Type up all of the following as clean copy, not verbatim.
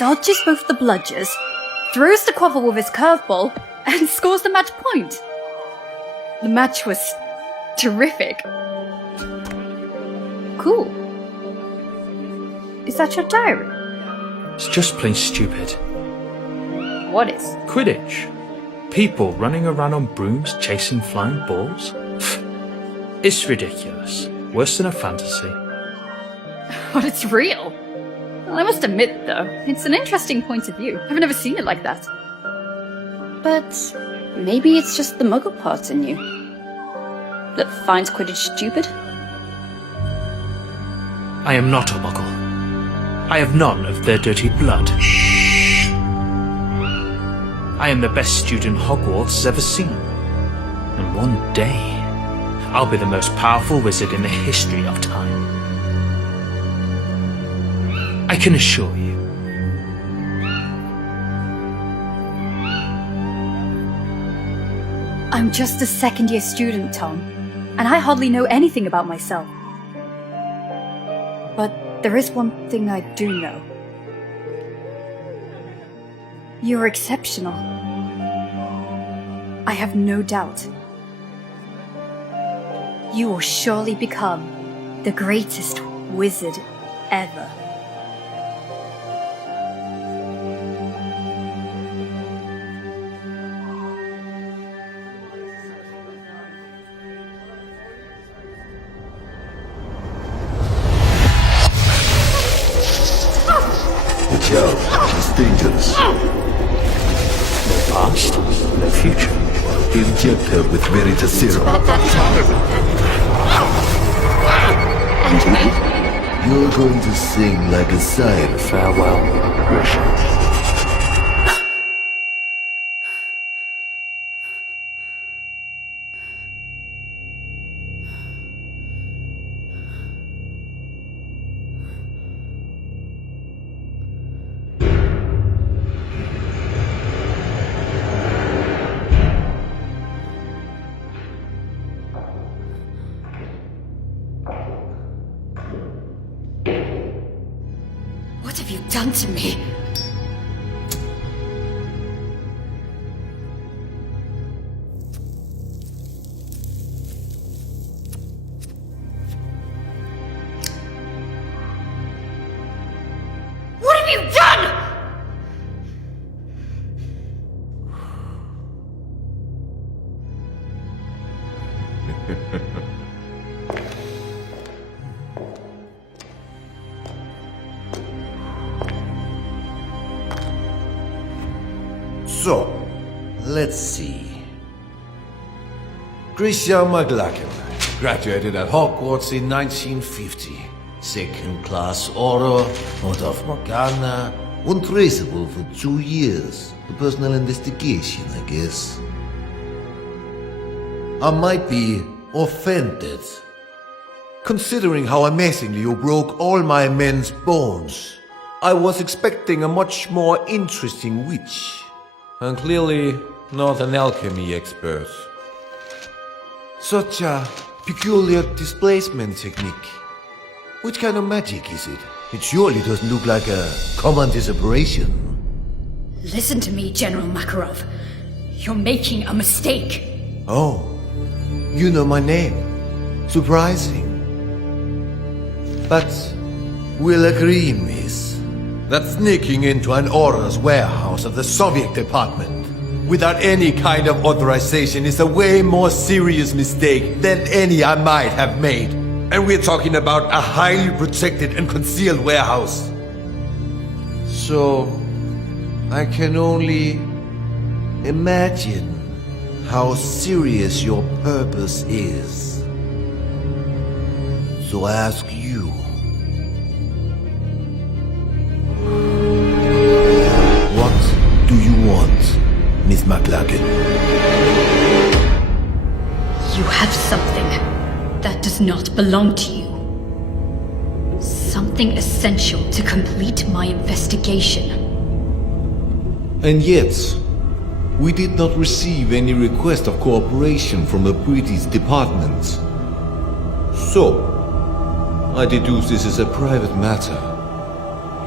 dodges both the bludgers, throws the quaffle with his curveball, and scores the match point. The match was terrific. Cool. Is that your diary? It's just plain stupid. What is? Quidditch. People running around on brooms chasing flying balls. It's ridiculous. Worse than a fantasy. But it's real. Well, I must admit, though, it's an interesting point of view. I've never seen it like that. But maybe it's just the muggle part in you that finds Quidditch stupid? I am not a muggle. I have none of their dirty blood. I am the best student Hogwarts has ever seen. And one day, I'll be the most powerful wizard in the history of time. I can assure you. I'm just a second-year student, Tom, and I hardly know anything about myself. But there is one thing I do know. You're exceptional. I have no doubt. You will surely become the greatest wizard ever. Watch out, it's dangerous. No past, no future. Inject her with Veritas Serum. And me? You're going to sing like a siren. Farewell, Russia. What have you done to me? What have you done? So, let's see. Christian McLachlan graduated at Hogwarts in 1950. Second-class order, out of Morgana, untraceable for 2 years. A personal investigation, I guess. I might be offended, considering how amazingly you broke all my men's bones. I was expecting a much more interesting witch. And clearly not an alchemy expert. Such a peculiar displacement technique. Which kind of magic is it? It surely doesn't look like a common disapparition. Listen to me, General Makarov. You're making a mistake. Oh, you know my name. Surprising. But we'll agree, miss, that sneaking into an Aura's warehouse of the Soviet department without any kind of authorization is a way more serious mistake than any I might have made. And we're talking about a highly protected and concealed warehouse. So, I can only imagine how serious your purpose is. So I ask you, what do you want, Miss McLachlan? You have something that does not belong to you. Something essential to complete my investigation. And yet, we did not receive any request of cooperation from the British department. So, I deduce this is a private matter.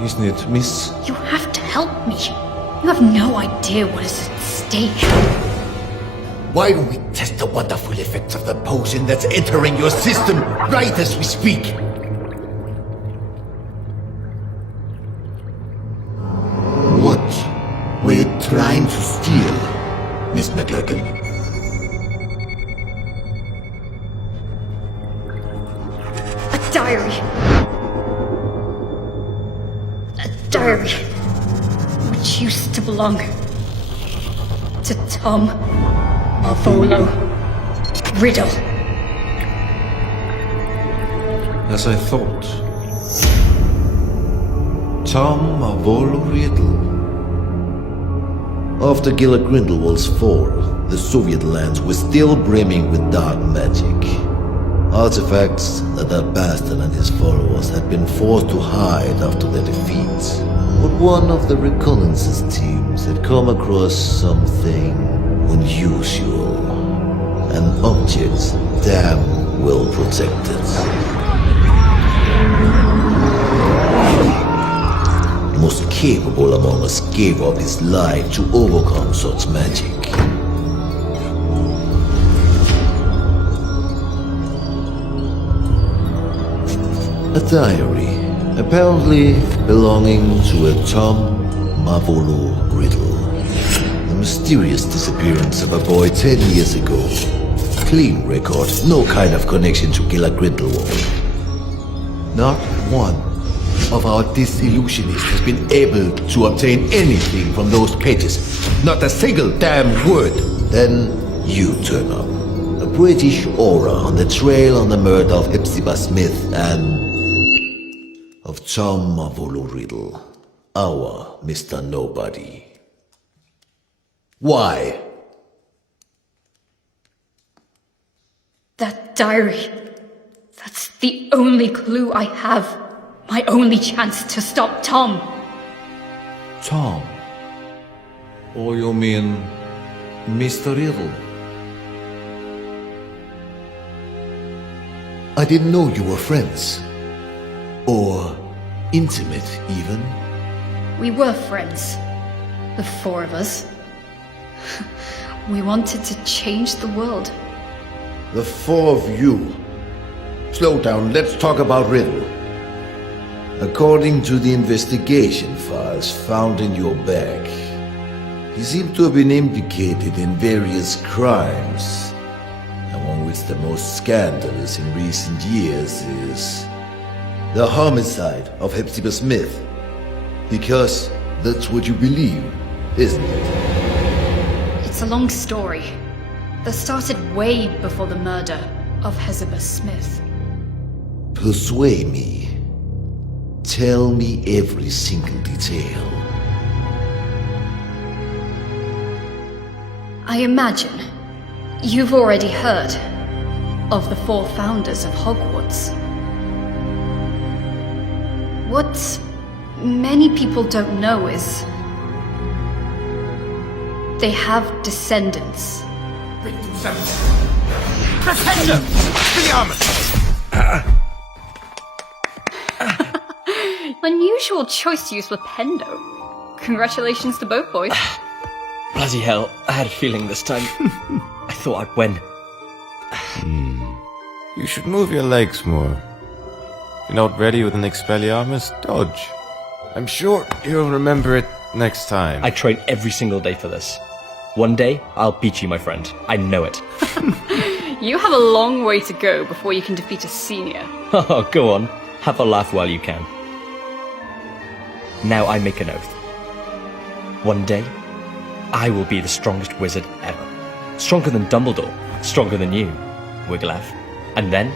Isn't it, miss? You have to help me. You have no idea what is at stake. Why don't we test the wonderful effects of the potion that's entering your system right as we speak? What were you trying to steal, Miss McLachlan? A diary. A diary which used to belong to Tom Marvolo Riddle. As I thought. Tom Marvolo Riddle. After Gila Grindelwald's fall, the Soviet lands were still brimming with dark magic. Artifacts that bastard and his followers had been forced to hide after their defeat. But one of the reconnaissance teams had come across something unusual. and objects damn well protected. Most capable among us gave up his life to overcome such magic. A diary, apparently belonging to a Tom Marvolo Riddle. The mysterious disappearance of a boy 10 years ago. Clean record, no kind of connection to Killer Grindelwald. Not one of our disillusionists has been able to obtain anything from those pages. Not a single damn word. Then you turn up. A British aura on the trail on the murder of Hepzibah Smith and of Tom Marvolo Riddle, our Mr. Nobody. Why? That diary. That's the only clue I have. My only chance to stop Tom. Tom? Or you mean Mr. Riddle? I didn't know you were friends. Or intimate, even. We were friends. The four of us. We wanted to change the world. The four of you. Slow down, let's talk about Riddle. According to the investigation files found in your bag, he seemed to have been implicated in various crimes, among which the most scandalous in recent years is the homicide of Hepzibah Smith. Because that's what you believe, isn't it? It's a long story that started way before the murder of Hepzibah Smith. Persuade me. Tell me every single detail. I imagine you've already heard of the four founders of Hogwarts. What many people don't know is they have descendants. Defender! The armor! Unusual choice to use Flipendo. Congratulations to both boys. Bloody hell, I had a feeling this time. I thought I'd win. You should move your legs more. If you're not ready with an Expelliarmus, dodge. I'm sure you'll remember it next time. I train every single day for this. One day, I'll beat you, my friend. I know it. You have a long way to go before you can defeat a senior. Oh, go on. Have a laugh while you can. Now I make an oath. One day, I will be the strongest wizard ever. Stronger than Dumbledore. Stronger than you, Wiggleaff. And then,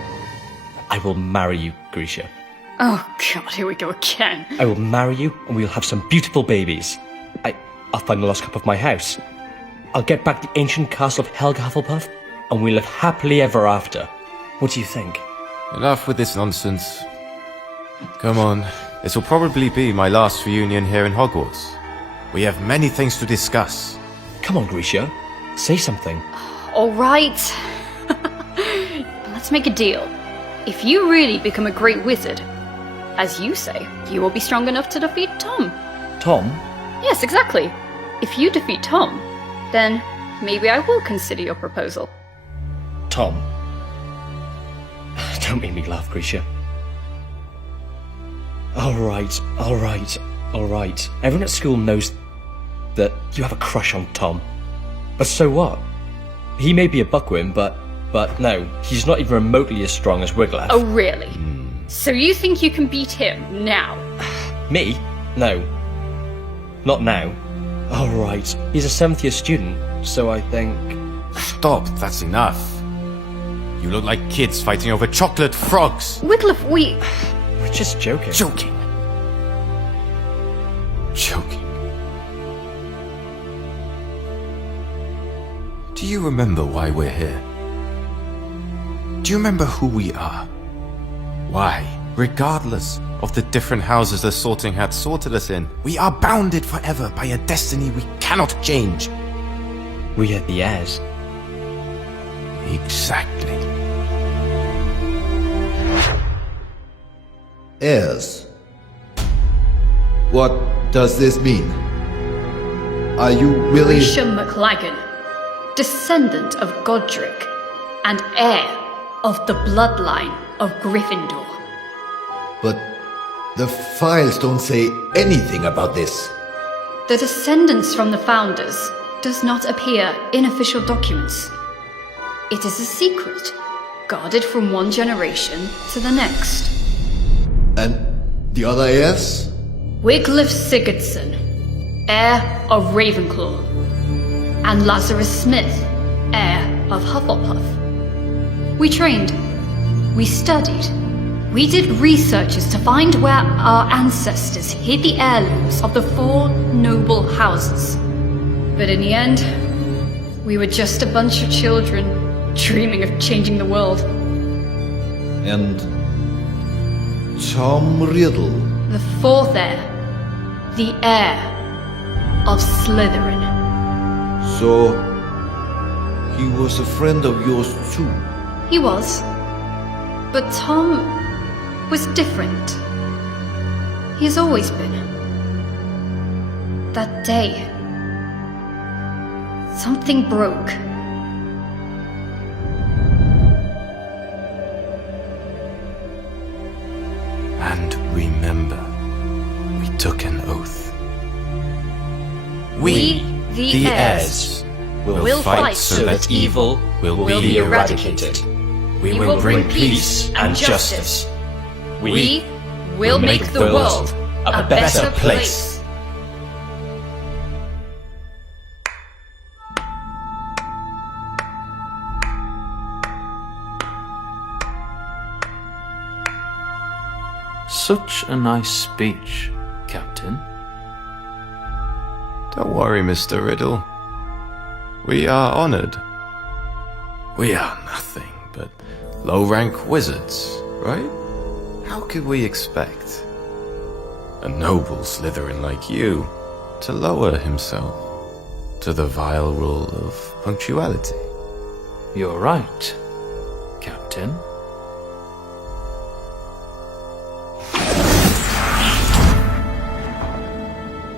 I will marry you, Grisha. Oh god, here we go again. I will marry you and we'll have some beautiful babies. I'll find the lost cup of my house. I'll get back the ancient castle of Helga Hufflepuff and we'll live happily ever after. What do you think? Enough with this nonsense. Come on. This will probably be my last reunion here in Hogwarts. We have many things to discuss. Come on, Grisha. Say something. Alright. Let's make a deal. If you really become a great wizard, as you say, you will be strong enough to defeat Tom. Tom? Yes, exactly. If you defeat Tom, then maybe I will consider your proposal. Tom? Don't make me laugh, Grisha. Alright. Everyone at school knows that you have a crush on Tom. But so what? He may be a buckwim, but no, he's not even remotely as strong as Wiggleaff. Oh, really? So you think you can beat him now? Me? No. Not now. Alright, he's a 7th year student, so I think... Stop, that's enough. You look like kids fighting over chocolate frogs. Wiggleaff, We're just joking. Joking. Do you remember why we're here? Do you remember who we are? Why, regardless of the different houses the Sorting Hat sorted us in, we are bounded forever by a destiny we cannot change. We are the heirs. Exactly. Heirs. What does this mean? Are you really... Grisha McLagan, descendant of Godric, and heir of the bloodline of Gryffindor. But the files don't say anything about this. The descendants from the founders does not appear in official documents. It is a secret, guarded from one generation to the next. And the other heirs? Wiglaf Sigurdsson, heir of Ravenclaw, and Lazarus Smith, heir of Hufflepuff. We trained, we studied, we did researches to find where our ancestors hid the heirlooms of the 4 noble houses. But in the end, we were just a bunch of children dreaming of changing the world. And Tom Riddle? The 4th heir, the heir of Slytherin. So, he was a friend of yours too? He was. But Tom was different. He has always been. That day, something broke. And remember, we took an oath. We, the heirs, will fight so that evil will be eradicated. We will bring peace and justice. We will make the world a better place. Such a nice speech, Captain. Don't worry, Mr. Riddle. We are honored. We are nothing but low-rank wizards, right? How could we expect a noble Slytherin like you to lower himself to the vile rule of punctuality? You're right, Captain.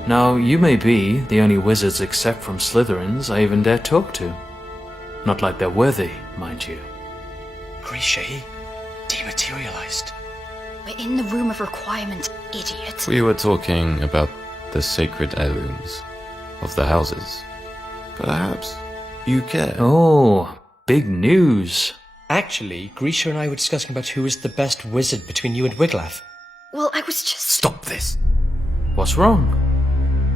Now, you may be the only wizards except from Slytherins I even dare talk to. Not like they're worthy, mind you. Grisha, he dematerialized. We're in the room of requirement, idiot. We were talking about the sacred heirlooms of the houses. Perhaps you care. Oh, big news. Actually, Grisha and I were discussing about who is the best wizard between you and Wiglaf. Well, I was just... Stop this! What's wrong?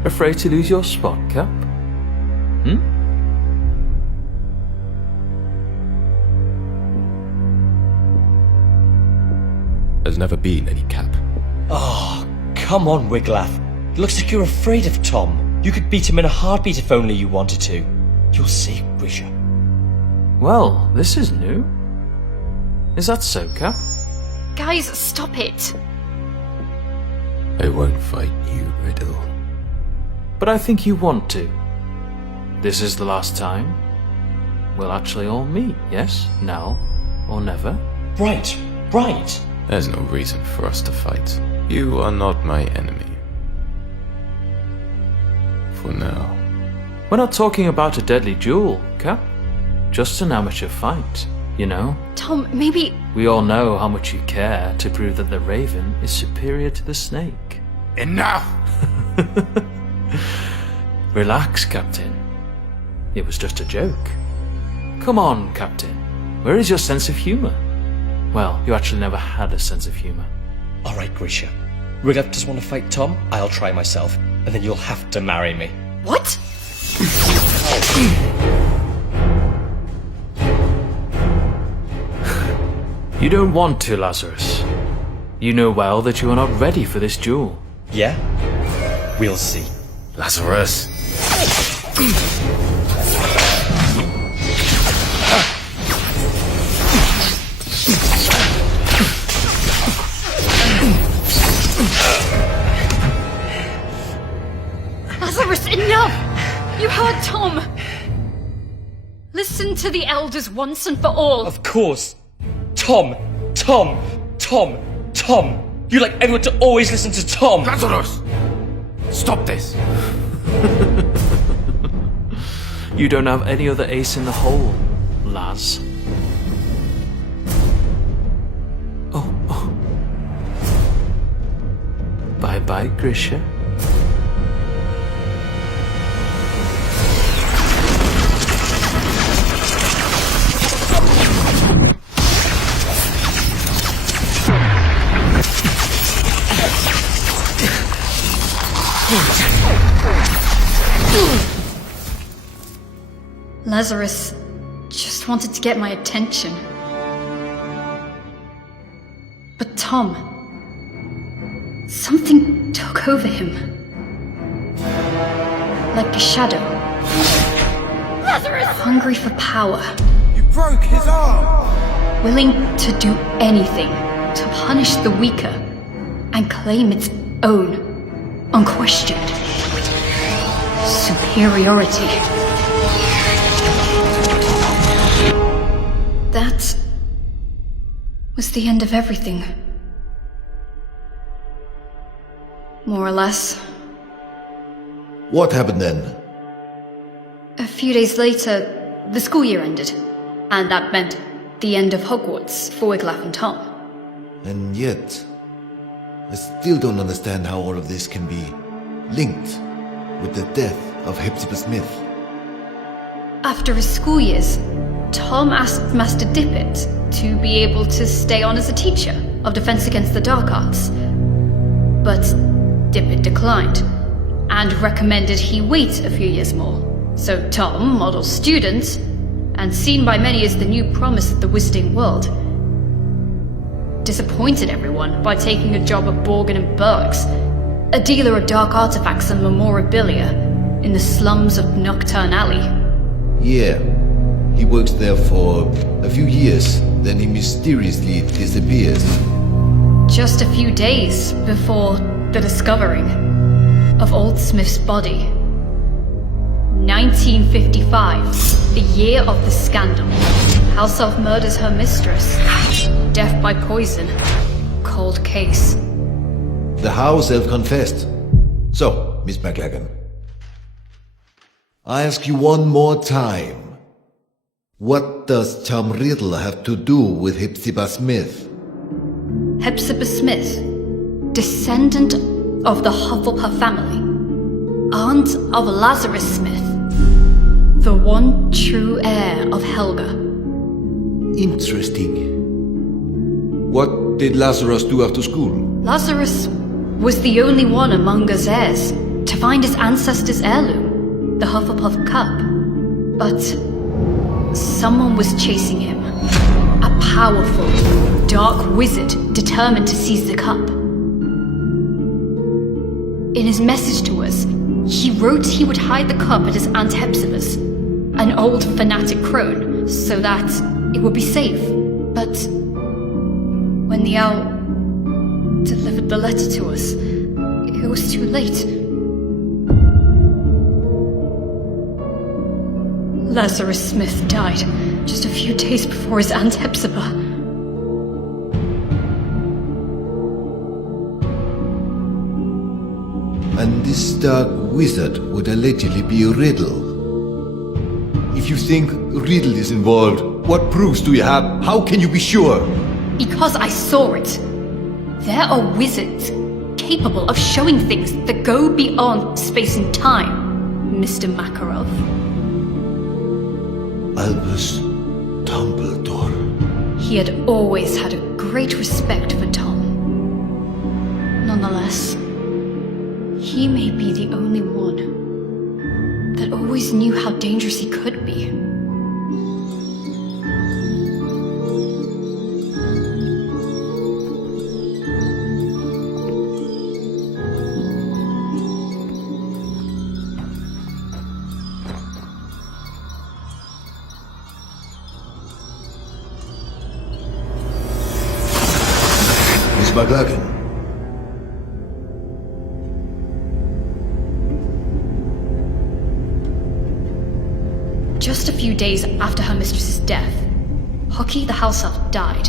Afraid to lose your spot, Cap? There's never been any cap. Oh, come on, Wiglaf. It looks like you're afraid of Tom. You could beat him in a heartbeat if only you wanted to. You'll see, Grisha. Well, this is new. Is that so, Cap? Guys, stop it. I won't fight you, Riddle. But I think you want to. This is the last time we'll actually all meet, yes? Now or never? Right, right. There's no reason for us to fight. You are not my enemy. For now. We're not talking about a deadly duel, Cap. Just an amateur fight, you know? Tom, maybe... We all know how much you care to prove that the raven is superior to the snake. Enough! Relax, Captain. It was just a joke. Come on, Captain. Where is your sense of humor? Well, you actually never had a sense of humor. All right, Grisha. Wiglaf doesn't want to fight Tom, I'll try myself. And then you'll have to marry me. What? You don't want to, Lazarus. You know well that you are not ready for this duel. Yeah? We'll see. Lazarus! Lazarus, enough! You heard Tom! Listen Listen to the elders once and for all. Of course. Tom. You like everyone to always listen to Tom. Lazarus! Stop this! You don't have any other ace in the hole, Laz. Oh. Bye-bye, Grisha. Lazarus just wanted to get my attention. But Tom... something took over him. Like a shadow. Lazarus! Hungry for power. You broke his arm! Willing to do anything to punish the weaker and claim its own. Unquestioned. Superiority. That was the end of everything. More or less. What happened then? A few days later, the school year ended. And that meant the end of Hogwarts for Wiglaf and Tom. And yet, I still don't understand how all of this can be linked with the death of Hepzibah Smith. After his school years, Tom asked Master Dippet to be able to stay on as a teacher of Defense Against the Dark Arts. But Dippet declined, and recommended he wait a few years more. So Tom, model student, and seen by many as the new promise of the wizarding world, disappointed everyone by taking a job at Borgin and Burke's, a dealer of dark artifacts and memorabilia in the slums of Nocturne Alley. Yeah, he works there for a few years, then he mysteriously disappears. Just a few days before the discovering of Old Smith's body. 1955, the year of the scandal. House Elf murders her mistress. Death by poison. Cold case. The house elf confessed. So, Miss McLagan, I ask you one more time. What does Tom Riddle have to do with Hepzibah Smith? Hepzibah Smith, descendant of the Hufflepuff family, aunt of Lazarus Smith, the one true heir of Helga. Interesting. What did Lazarus do after school? Lazarus was the only one among us heirs to find his ancestors' heirloom, the Hufflepuff Cup. But someone was chasing him. A powerful, dark wizard determined to seize the cup. In his message to us, he wrote he would hide the cup at his Aunt Hepzibah's, an old fanatic crone, so that it would be safe. But when the owl delivered the letter to us, it was too late. Lazarus Smith died just a few days before his Aunt Hepzibah. And this dark wizard would allegedly be Riddle. If you think Riddle is involved, what proofs do you have? How can you be sure? Because I saw it. There are wizards capable of showing things that go beyond space and time, Mr. Makarov. Albus Dumbledore. He had always had a great respect for Tom. Nonetheless, he may be the only one that always knew how dangerous he could be. Miss McLagan. Just a few days after her mistress's death, Hockey the house elf died,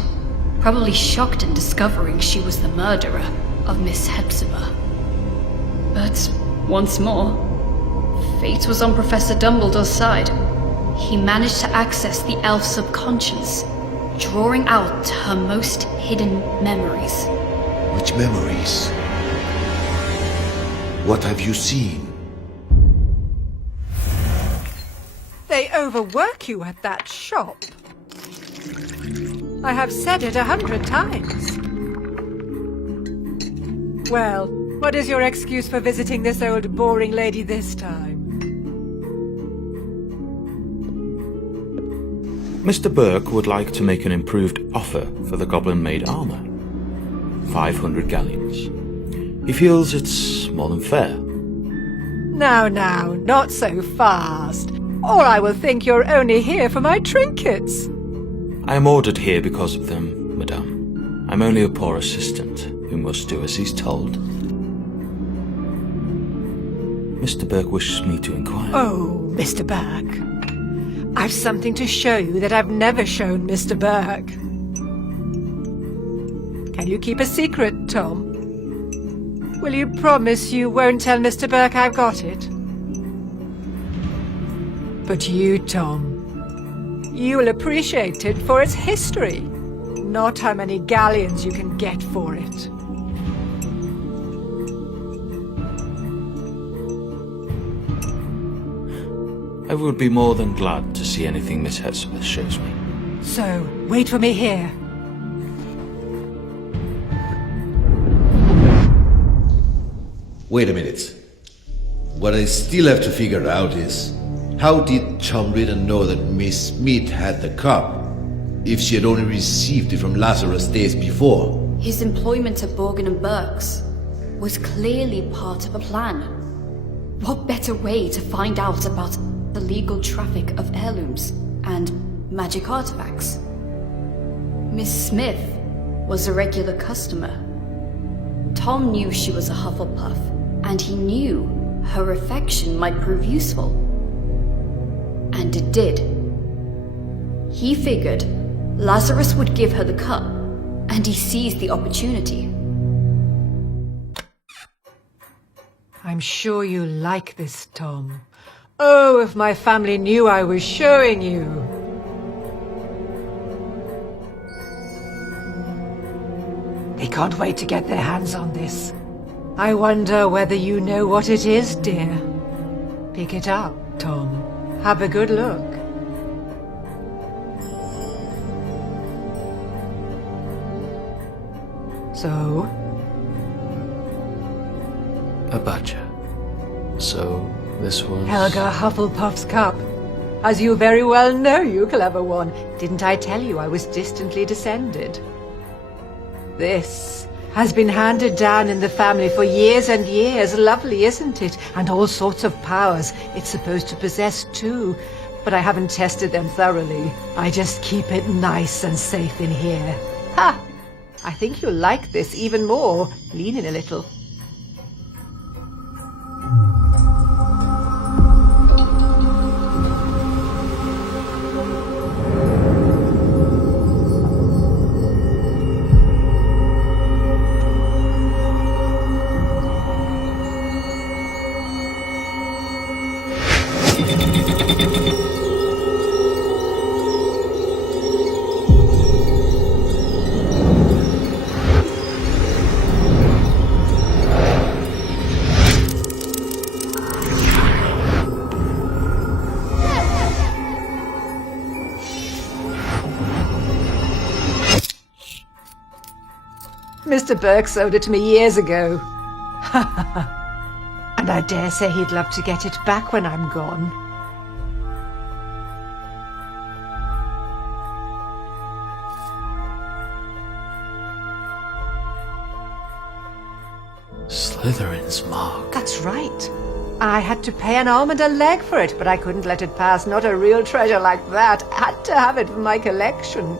probably shocked in discovering she was the murderer of Miss Hepzibah. But once more, fate was on Professor Dumbledore's side. He managed to access the elf's subconscious, drawing out her most hidden memories. Which memories? What have you seen? They overwork you at that shop. I have said it 100 times. Well, what is your excuse for visiting this old boring lady this time? Mr. Burke would like to make an improved offer for the goblin-made armour. 500 galleons. He feels it's more than fair. Now, not so fast, or I will think you're only here for my trinkets. I am ordered here because of them, madame. I'm only a poor assistant who must do as he's told. Mr. Burke wishes me to inquire. Oh, Mr. Burke. I've something to show you that I've never shown Mr. Burke. Can you keep a secret, Tom? Will you promise you won't tell Mr. Burke I've got it? But you, Tom, you will appreciate it for its history, not how many galleons you can get for it. I would be more than glad to see anything Miss Hepzibah shows me. So, wait for me here. Wait a minute. What I still have to figure out is, how did Tom Ritter know that Miss Smith had the cup, if she had only received it from Lazarus days before? His employment at Borgin & Burke's was clearly part of a plan. What better way to find out about the legal traffic of heirlooms and magic artifacts? Miss Smith was a regular customer. Tom knew she was a Hufflepuff, and he knew her affection might prove useful. And it did. He figured Lazarus would give her the cup, and he seized the opportunity. I'm sure you like this, Tom. Oh, if my family knew I was showing you. They can't wait to get their hands on this. I wonder whether you know what it is, dear. Pick it up, Tom. Have a good look. So? A badger. So, this was... Helga Hufflepuff's cup. As you very well know, you clever one. Didn't I tell you I was distantly descended? This has been handed down in the family for years and years. Lovely, isn't it? And all sorts of powers it's supposed to possess too. But I haven't tested them thoroughly. I just keep it nice and safe in here. Ha! I think you'll like this even more. Lean in a little. Mr. Burke sold it to me years ago. And I dare say he'd love to get it back when I'm gone. Slytherin's mark. That's right. I had to pay an arm and a leg for it, but I couldn't let it pass. Not a real treasure like that. I had to have it for my collection.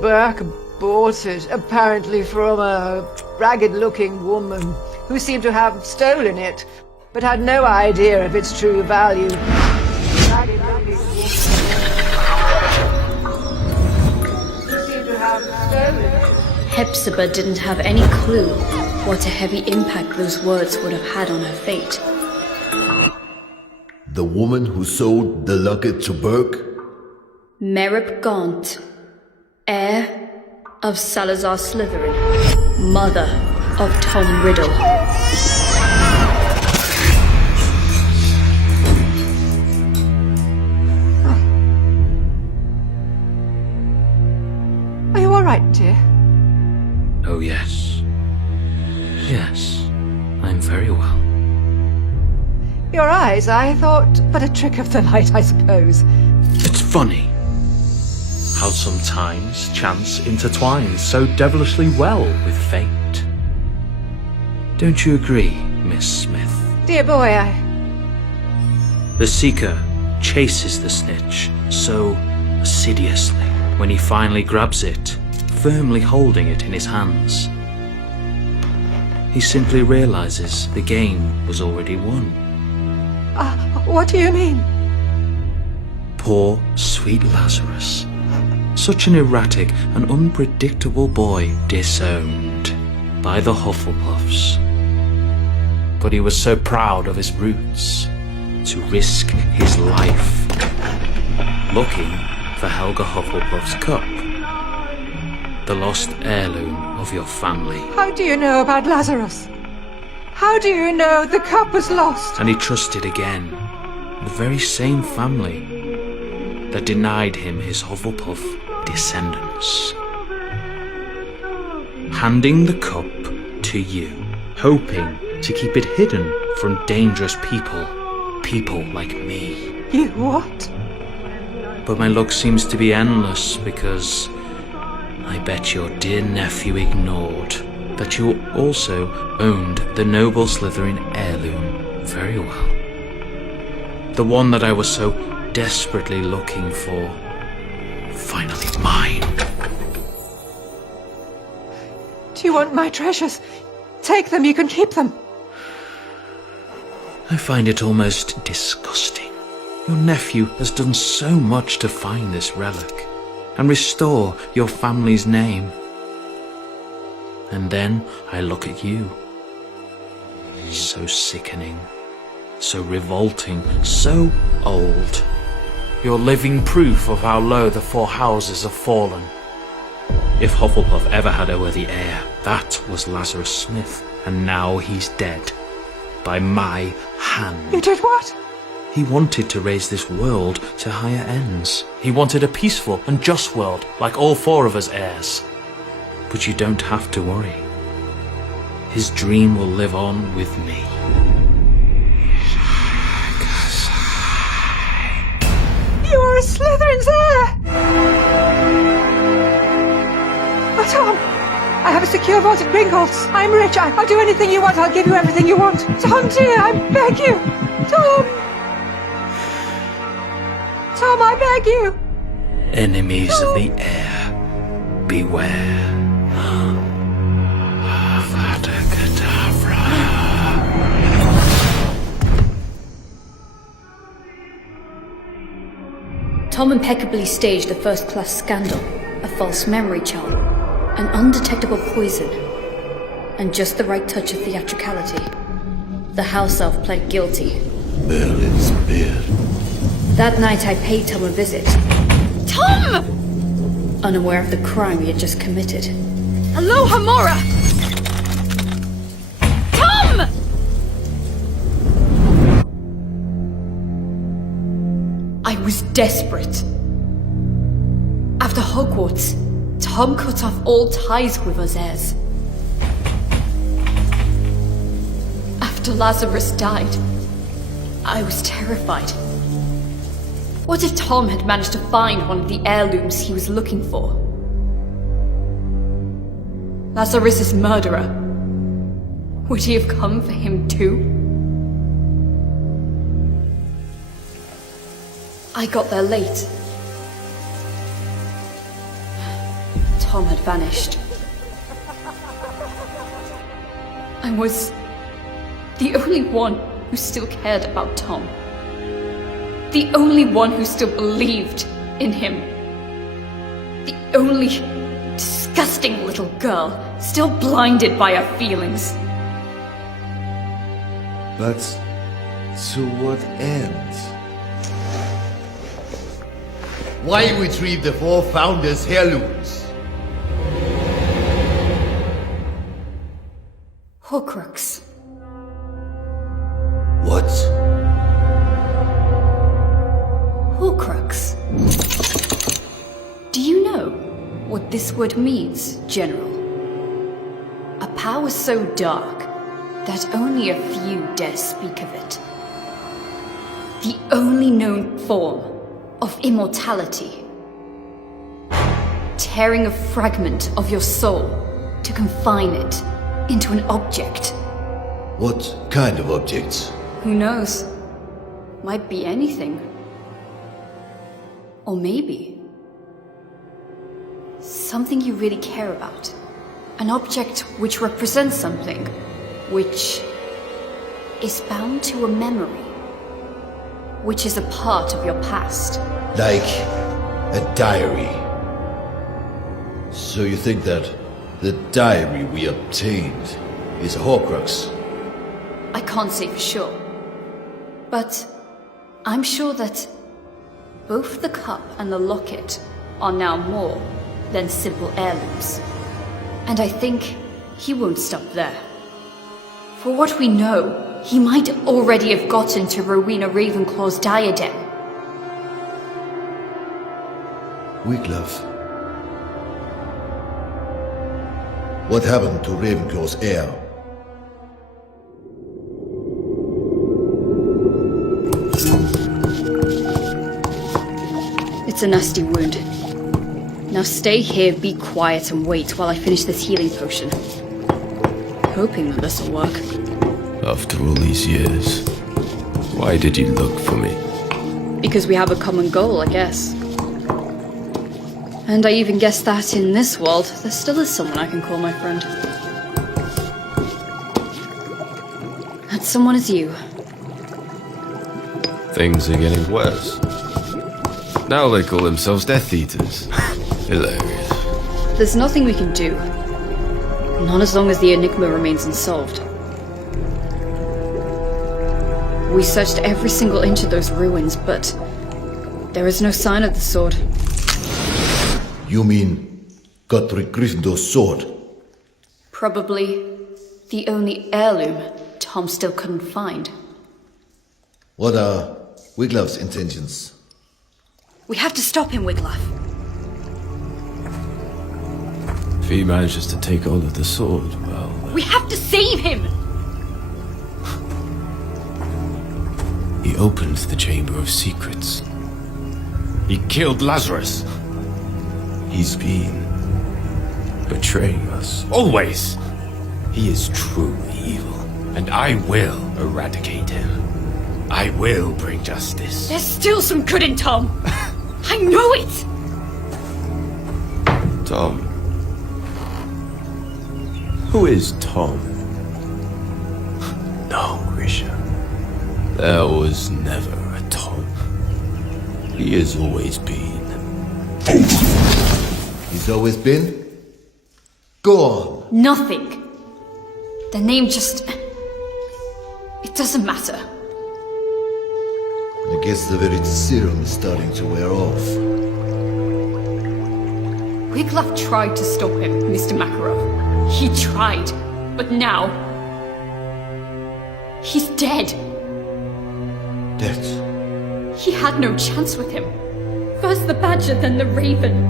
Burke bought it, apparently from a ragged-looking woman who seemed to have stolen it. but had no idea of its true value. Hepzibah didn't have any clue what a heavy impact those words would have had on her fate. The woman who sold the locket to Burke? Merip Gaunt, heir of Salazar Slytherin, mother of Tom Riddle. Are you all right, dear? Oh, yes. Yes, I'm very well. Your eyes, I thought, but a trick of the light, I suppose. It's funny how sometimes chance intertwines so devilishly well with fate. Don't you agree, Miss Smith? Dear boy, The Seeker chases the snitch so assiduously when he finally grabs it, firmly holding it in his hands. He simply realizes the game was already won. What do you mean? Poor, sweet Lazarus. Such an erratic and unpredictable boy disowned by the Hufflepuffs. But he was so proud of his roots to risk his life looking for Helga Hufflepuff's cup, the lost heirloom of your family. How do you know about Lazarus? How do you know the cup was lost? And he trusted again the very same family that denied him his Hufflepuff descendants. Handing the cup to you, hoping to keep it hidden from dangerous people like me. You what? But my luck seems to be endless because I bet your dear nephew ignored that you also owned the noble Slytherin heirloom very well. The one that I was so desperately looking for. Finally mine. Do you want my treasures? Take them, you can keep them. I find it almost disgusting. Your nephew has done so much to find this relic and restore your family's name. And then I look at you. So sickening, so revolting, so old. You're living proof of how low the four houses have fallen. If Hufflepuff ever had a worthy heir, that was Lazarus Smith, and now he's dead. By my hand. You did what? He wanted to raise this world to higher ends. He wanted a peaceful and just world, like all four of us heirs. But you don't have to worry. His dream will live on with me. You are a Slytherin's heir! Oh, Tom! I have a secure vault at Gringotts. I'm rich. I'll do anything you want. I'll give you everything you want. Tom, dear, I beg you! Tom! Tom, I beg you! Enemies of the heir, beware. Avada Kedavra. Tom impeccably staged a first-class scandal, a false memory charm, an undetectable poison, and just the right touch of theatricality. The house elf pled guilty. Merlin's beard. That night I paid Tom a visit. Tom! Unaware of the crime he had just committed. Hello, Hamora! Tom! I was desperate. After Hogwarts, Tom cut off all ties with us heirs. After Lazarus died, I was terrified. What if Tom had managed to find one of the heirlooms he was looking for? Lazarus's murderer. Would he have come for him too? I got there late. Tom had vanished. I was the only one who still cared about Tom. The only one who still believed in him. The only disgusting little girl still blinded by her feelings. But to what end? Why retrieve the four founders' heirlooms? Horcrux. What? Horcrux. Do you know what this word means, General? A power so dark that only a few dare speak of it. The only known form of immortality. Tearing a fragment of your soul to confine it into an object. What kind of object? Who knows? Might be anything. Or maybe something you really care about. An object which represents something, which is bound to a memory, which is a part of your past. Like a diary. So you think that the diary we obtained is a Horcrux? I can't say for sure, but I'm sure that both the cup and the locket are now more than simple heirlooms. And I think he won't stop there. For what we know, he might already have gotten to Rowena Ravenclaw's diadem. Wiglaf. What happened to Ravenclaw's heir? It's a nasty wound. Now stay here, be quiet, and wait while I finish this healing potion. Hoping that this'll work. After all these years, why did you look for me? Because we have a common goal, I guess. And I even guess that in this world, there still is someone I can call my friend. That someone is you. Things are getting worse. Now they call themselves Death Eaters. Hilarious. There's nothing we can do. Not as long as the enigma remains unsolved. We searched every single inch of those ruins, but there is no sign of the sword. You mean Godric Gryffindor's sword? Probably the only heirloom Tom still couldn't find. What are Wiglaf's intentions? We have to stop him, Wiglaf. If he manages to take hold of the sword, well... We have to save him! He opened the Chamber of Secrets. He killed Lazarus. He's been betraying us. Always! He is truly evil, and I will eradicate him. I will bring justice. There's still some good in Tom! I know it! Tom. Who is Tom? No, Grisha. There was never a Tom. He has always been. He's always been? Go on. Nothing. The name just... It doesn't matter. I guess the very serum is starting to wear off. Wiglaf tried to stop him, Mr. Makarov. He tried, but now... He's dead. Dead? He had no chance with him. First the Badger, then the Raven.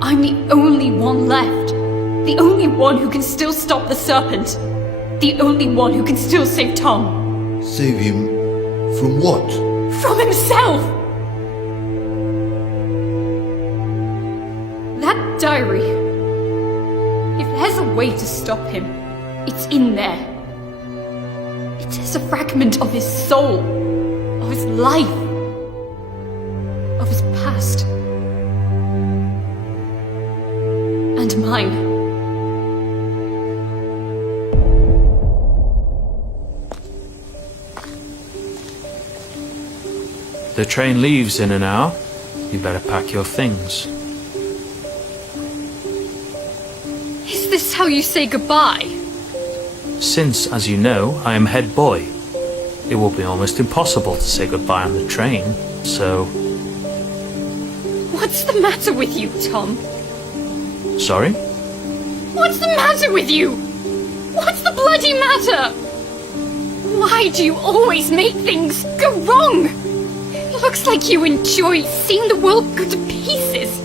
I'm the only one left. The only one who can still stop the Serpent. The only one who can still save Tom. Save him from what? From himself! That diary. If there's a way to stop him, it's in there. It is a fragment of his soul, of his life, of his past. And mine. The train leaves in an hour. You better pack your things. Is this how you say goodbye? Since, as you know, I am head boy, it will be almost impossible to say goodbye on the train, so... What's the matter with you, Tom? Sorry? What's the matter with you? What's the bloody matter? Why do you always make things go wrong? It looks like you enjoy seeing the world go to pieces.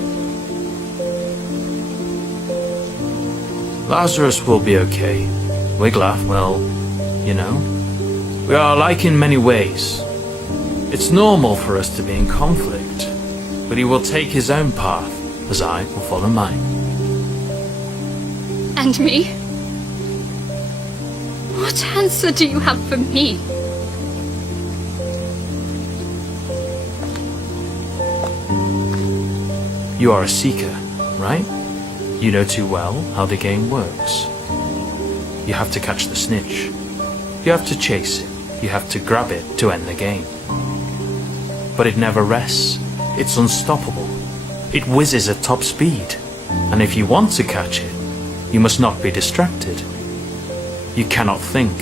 Lazarus will be okay. Wiglaf, well, you know, we are alike in many ways. It's normal for us to be in conflict, but he will take his own path, as I will follow mine. And me? What answer do you have for me? You are a seeker, right? You know too well how the game works. You have to catch the snitch. You have to chase it. You have to grab it to end the game. But it never rests. It's unstoppable. It whizzes at top speed. And if you want to catch it, you must not be distracted. You cannot think.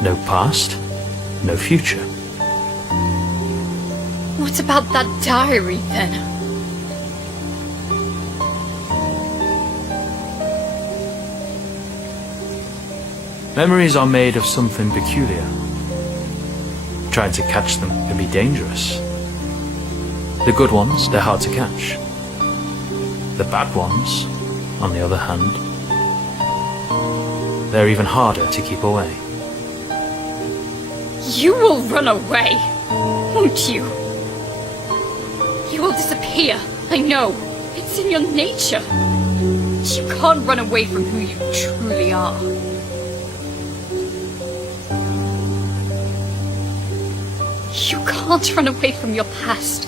No past, no future. What about that diary, then? Memories are made of something peculiar. Trying to catch them can be dangerous. The good ones, they're hard to catch. The bad ones, on the other hand, they're even harder to keep away. You will run away, won't you? You will disappear, I know. It's in your nature. You can't run away from who you truly are. You can't run away from your past.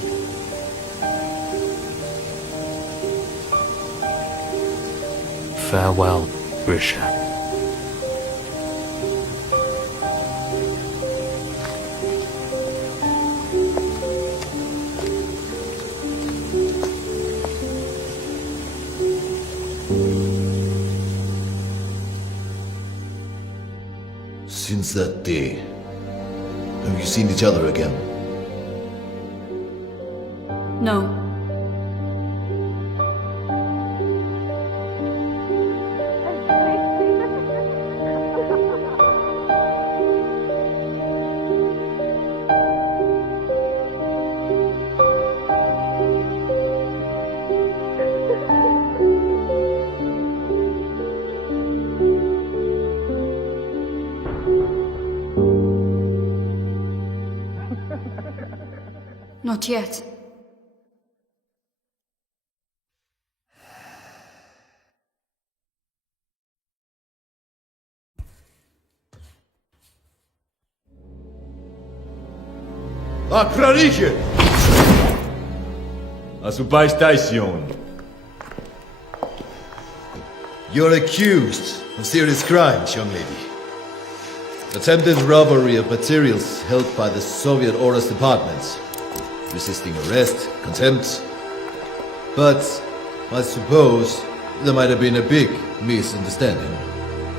Farewell, Grisha. Since that day, have you seen each other again? No. Not yet. Acrariche! A su station. You're accused of serious crimes, young lady. Attempted robbery of materials held by the Soviet Orders Department. Resisting arrest, contempt. But I suppose there might have been a big misunderstanding.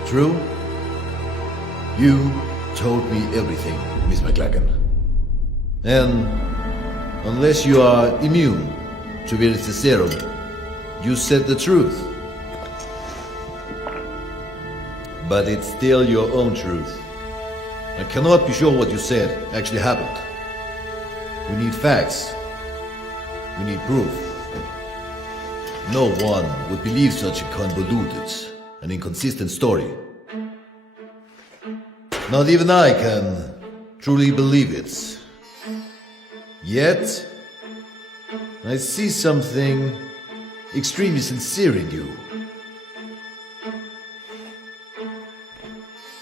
True? You told me everything, Miss McLagan. And unless you are immune to Serum, you said the truth. But it's still your own truth. I cannot be sure what you said actually happened. We need facts. We need proof. No one would believe such a convoluted and inconsistent story. Not even I can truly believe it. Yet, I see something extremely sincere in you.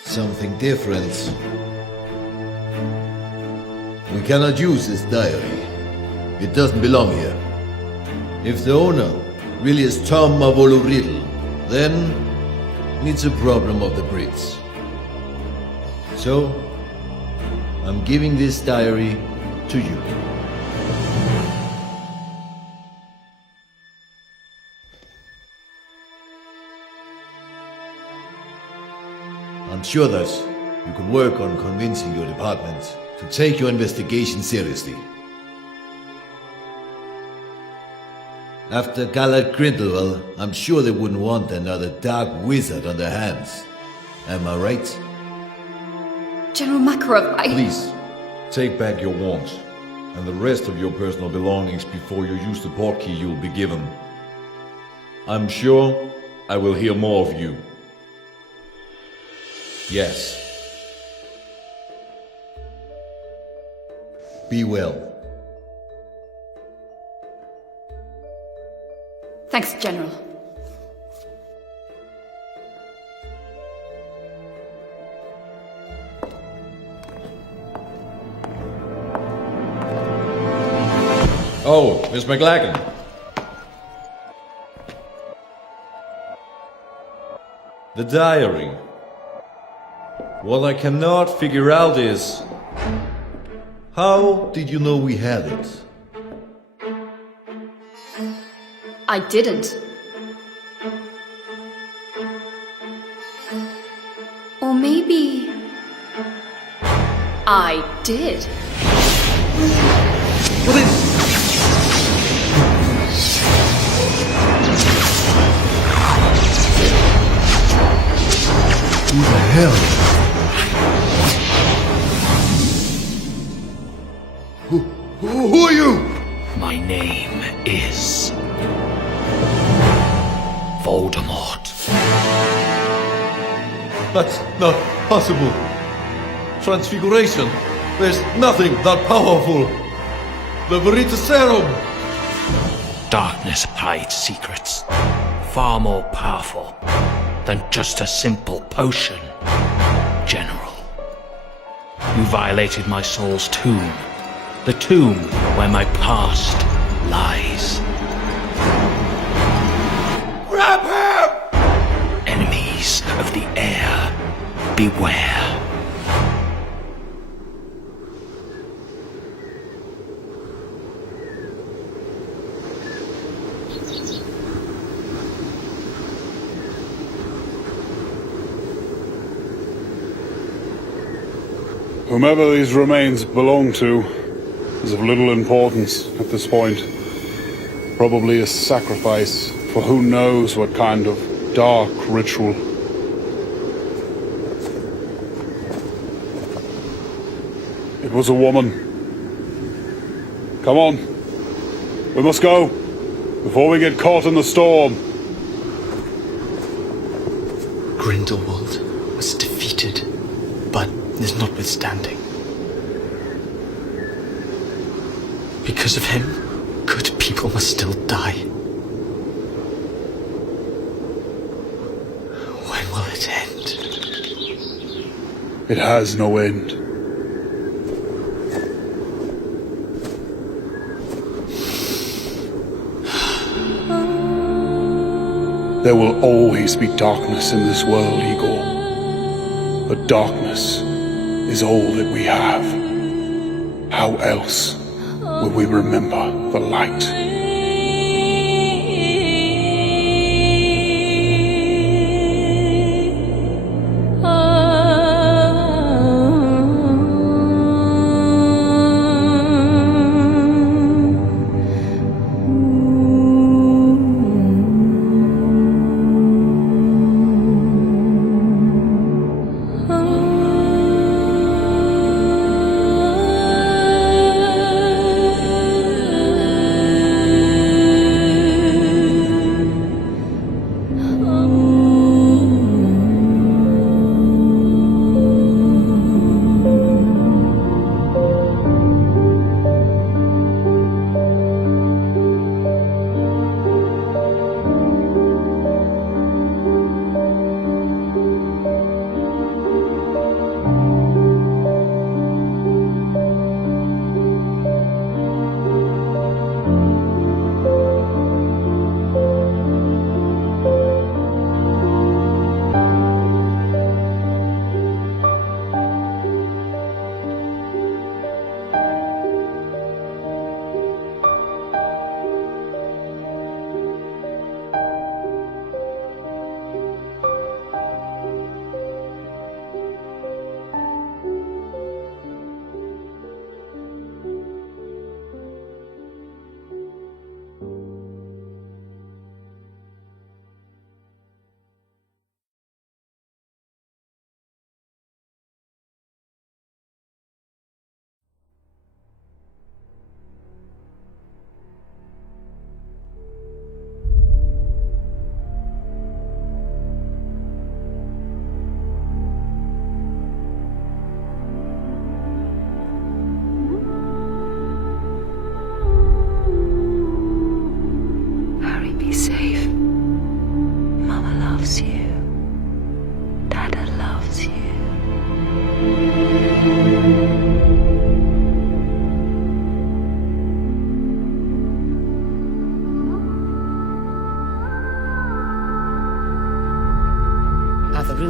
Something different. We cannot use this diary. It doesn't belong here. If the owner really is Tom Mavolo Riddle, then it's a problem of the Brits. So, I'm giving this diary to you. I'm sure that you can work on convincing your department to take your investigation seriously. After Gallard Grindelwald, I'm sure they wouldn't want another dark wizard on their hands. Am I right? General Makarov, Please, take back your wand and the rest of your personal belongings before you use the portkey you'll be given. I'm sure I will hear more of you. Yes. Be well. Thanks, General. Oh, Miss McLagan. The diary. What I cannot figure out is, how did you know we had it? I didn't. Or maybe I did. Who the hell? Who are you? My name is Voldemort. That's not possible. Transfiguration. There's nothing that powerful. The Veritaserum. Darkness hides secrets far more powerful than just a simple potion, General. You violated my soul's tomb, the tomb where my past lies. Grab him! Enemies of the air, beware. Whomever these remains belong to is of little importance at this point. Probably a sacrifice for who knows what kind of dark ritual. It was a woman. Come on. We must go before we get caught in the storm. Grindelwald was defeated, but is notwithstanding. Because of him, good people must still die. When will it end? It has no end. There will always be darkness in this world, Igor. But darkness is all that we have. How else will we remember the light?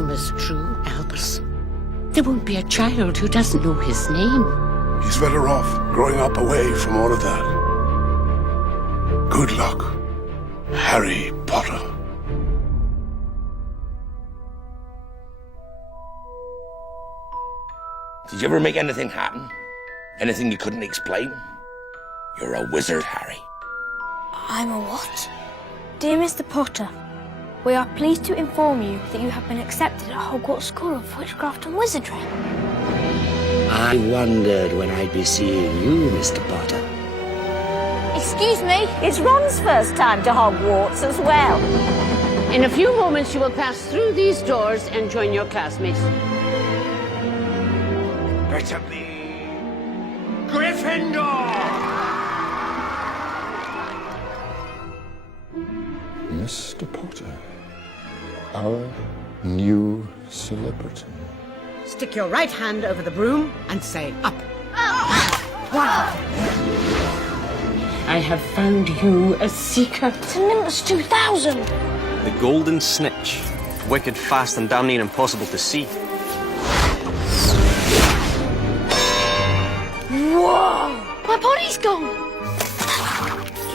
rumors true, Albus? There won't be a child who doesn't know his name. He's better off growing up away from all of that. Good luck, Harry Potter. Did you ever make anything happen? Anything you couldn't explain? You're a wizard, Harry. I'm a what? Dear Mr. Potter, we are pleased to inform you that you have been accepted at Hogwarts School of Witchcraft and Wizardry. I wondered when I'd be seeing you, Mr. Potter. Excuse me? It's Ron's first time to Hogwarts as well. In a few moments, you will pass through these doors and join your classmates. Better be Gryffindor! Mr. Potter, our new celebrity. Stick your right hand over the broom and say up. Wow. I have found you a seeker. It's a Nimbus 2000. The golden snitch. Wicked, fast, and damn near impossible to see. Whoa! My body's gone.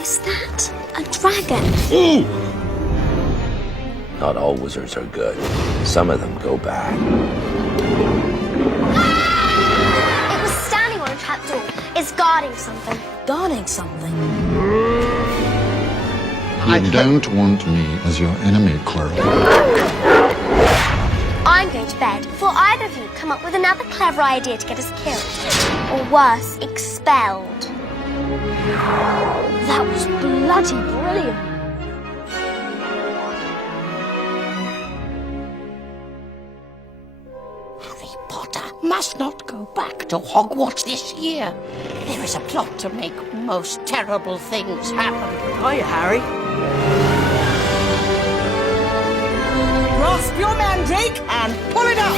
Is that a dragon? Ooh! Not all wizards are good. Some of them go bad. It was standing on a trapdoor. It's guarding something. Guarding something? You don't want me as your enemy, Quirrell. I'm going to bed before either of you come up with another clever idea to get us killed. Or worse, expelled. That was bloody brilliant. Harry Potter must not go back to Hogwarts this year. There is a plot to make most terrible things happen. Hiya, Harry. Grasp your mandrake and pull it up!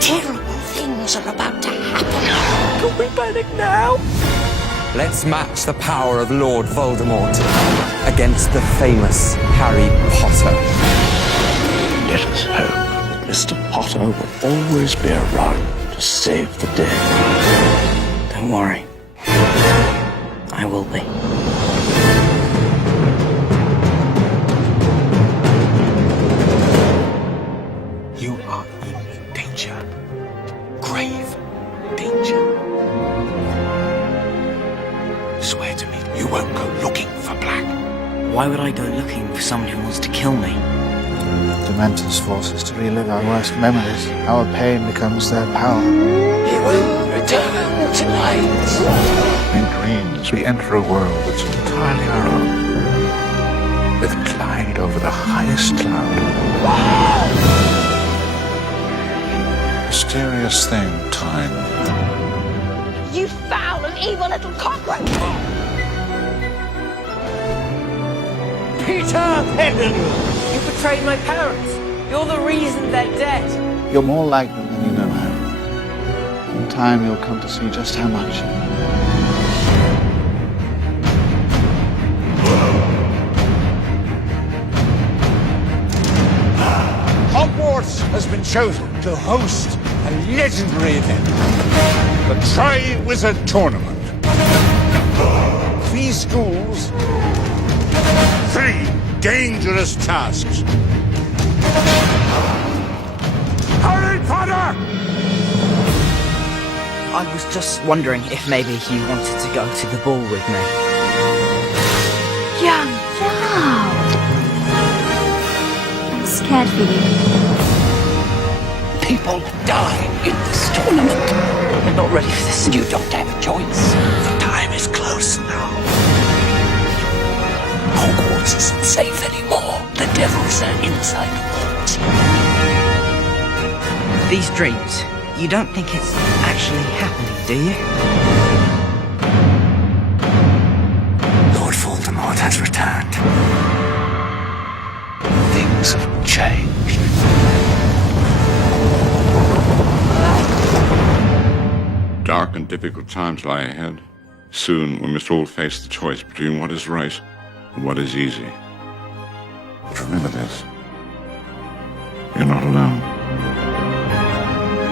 Terrible things are about to happen. Can we panic now? Let's match the power of Lord Voldemort against the famous Harry Potter. Let us hope that Mr. Potter will always be around to save the day. Don't worry. I will be. You are in danger. Grave danger. Swear to me you won't go looking for Black. Why would I go looking for someone who wants to kill me? Dementors force us to relive our worst memories. Our pain becomes their power. He will return tonight. In dreams, we enter a world that's entirely our own. With Clyde over the highest cloud. Mysterious thing, time. You foul and evil little cockroach! Peter Henry! You betrayed my parents. You're the reason they're dead. You're more like them than you know, Harry. In time, you'll come to see just how much. Hogwarts has been chosen to host a legendary event. The Tri-Wizard Tournament. 3 schools, 3 dangerous tasks. Harry Potter! I was just wondering if maybe you wanted to go to the ball with me. Young child. I'm scared for you. People die in this tournament. I'm not ready for this. You don't have a choice. The time is close now. Hogwarts isn't safe anymore. The devils are inside the walls. These dreams, you don't think it's actually happening, do you? Lord Voldemort has returned. Things have changed. Dark and difficult times lie ahead. Soon we must all face the choice between what is right what is easy. But remember this. You're not alone.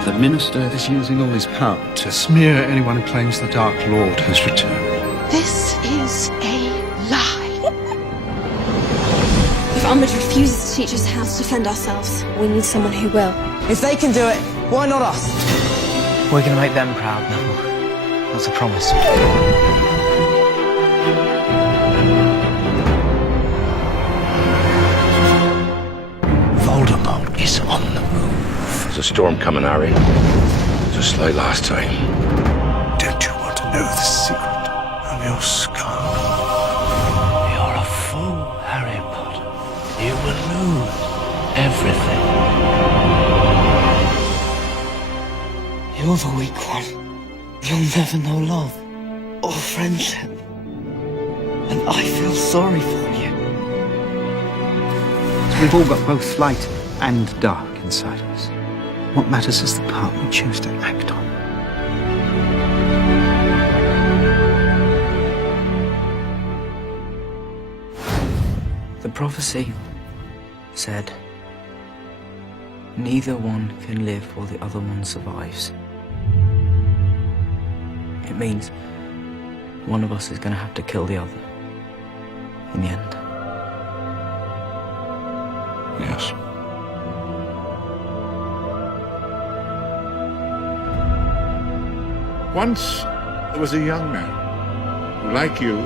The Minister is using all his power To smear anyone who claims the Dark Lord has returned. This is a lie. If Umbridge refuses to teach us how to defend ourselves, we need someone who will. If they can do it, why not us? We're going to make them proud, Neville. That's a promise. Voldemort is on the move. There's a storm coming, Harry. Just like last time. Don't you want to know the secret of your scar? You're a fool, Harry Potter. You will lose everything. You're the weak one. You'll never know love or friendship. And I feel sorry for you. We've all got both light and dark inside us. What matters is the part we choose to act on. The prophecy said, neither one can live while the other one survives. It means one of us is going to have to kill the other in the end. Yes. Once there was a young man who, like you,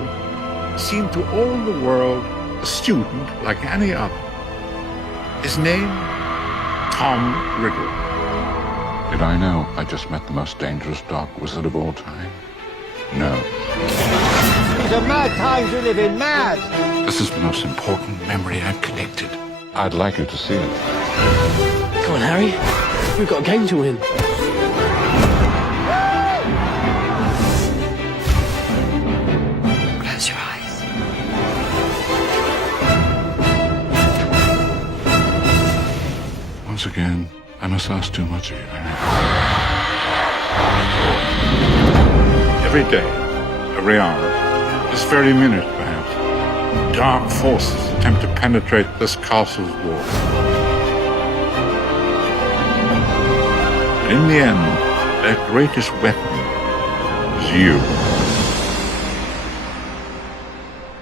seemed to all the world a student like any other. His name, Tom Riddle. Did I know I just met the most dangerous dark wizard of all time? No. These are mad times we live in, mad! This is the most important memory I've collected. I'd like you to see it. Come on, Harry. We've got a game to win. Close your eyes. Once again, I must ask too much of you. Every day, every hour, this very minute perhaps, dark forces attempt to penetrate this castle's walls. In the end, their greatest weapon is you.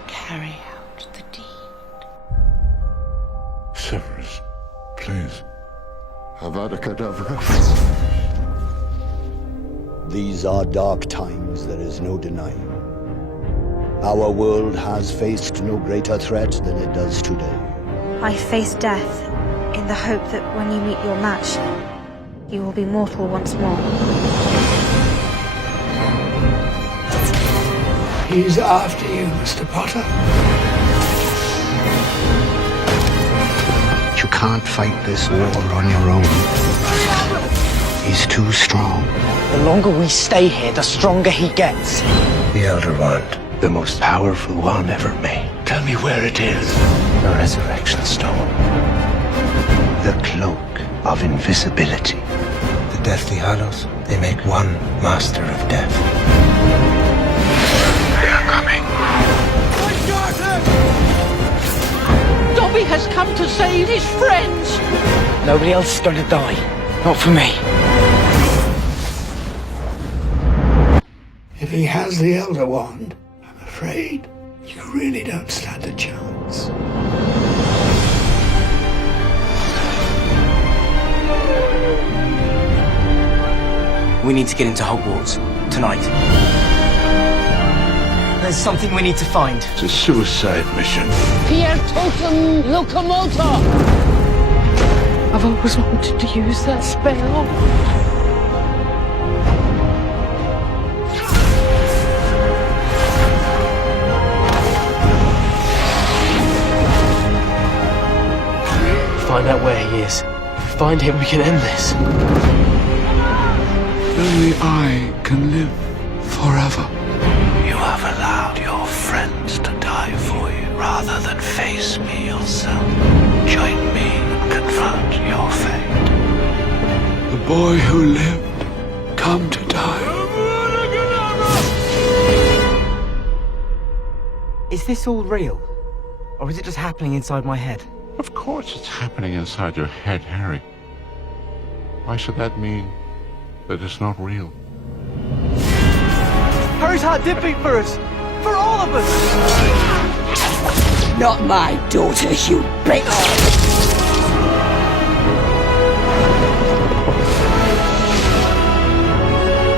Carry out the deed. Severus, please. Avada Kedavra. These are dark times, there is no denying. Our world has faced no greater threat than it does today. I face death in the hope that when you meet your match, you will be mortal once more. He's after you, Mr. Potter. You can't fight this war on your own. He's too strong. The longer we stay here, the stronger he gets. The Elder Wand, the most powerful wand ever made. Tell me where it is. The Resurrection Stone. The Cloak of Invisibility. The Deathly Hallows, they make one Master of Death. They are coming. Dobby has come to save his friends. Nobody else is going to die. Not for me. If he has the Elder Wand, I'm afraid you really don't stand a chance. We need to get into Hogwarts tonight. There's something we need to find. It's a suicide mission. Pier totum locomotor. I've always wanted to use that spell. Find out where he is. If we find him, we can end this. Only I can live forever. You have allowed your friends to die for you rather than face me yourself. Join me and confront your fate. The boy who lived, come to die. Is this all real? Or is it just happening inside my head? Of course it's happening inside your head, Harry. Why should that mean that it's not real? Harry's heart did beat for us! For all of us! Not my daughter, you beggar!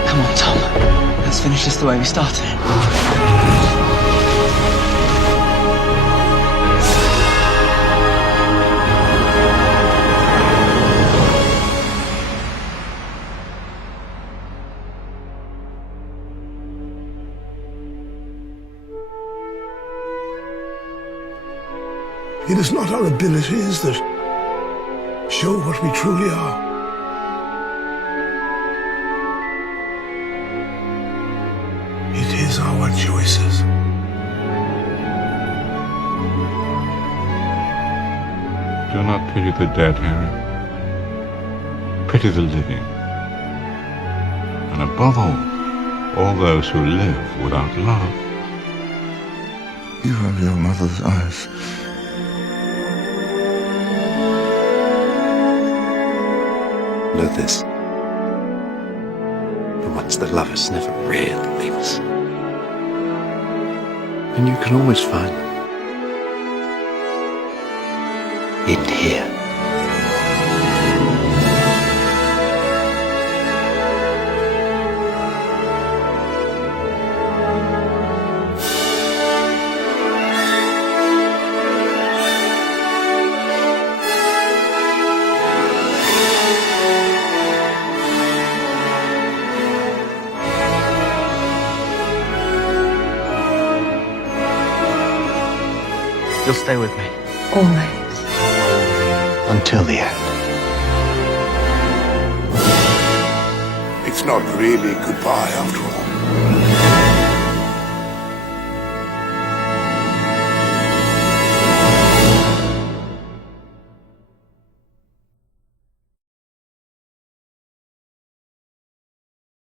Come on, Tom. Let's finish this the way we started. It is not our abilities that show what we truly are. It is our choices. Do not pity the dead, Harry. Pity the living. And above all those who live without love. You have your mother's eyes. Know this. The ones that love us never really leave us. And you can always find them. In here. You'll stay with me. Always. Until the end. It's not really goodbye after all.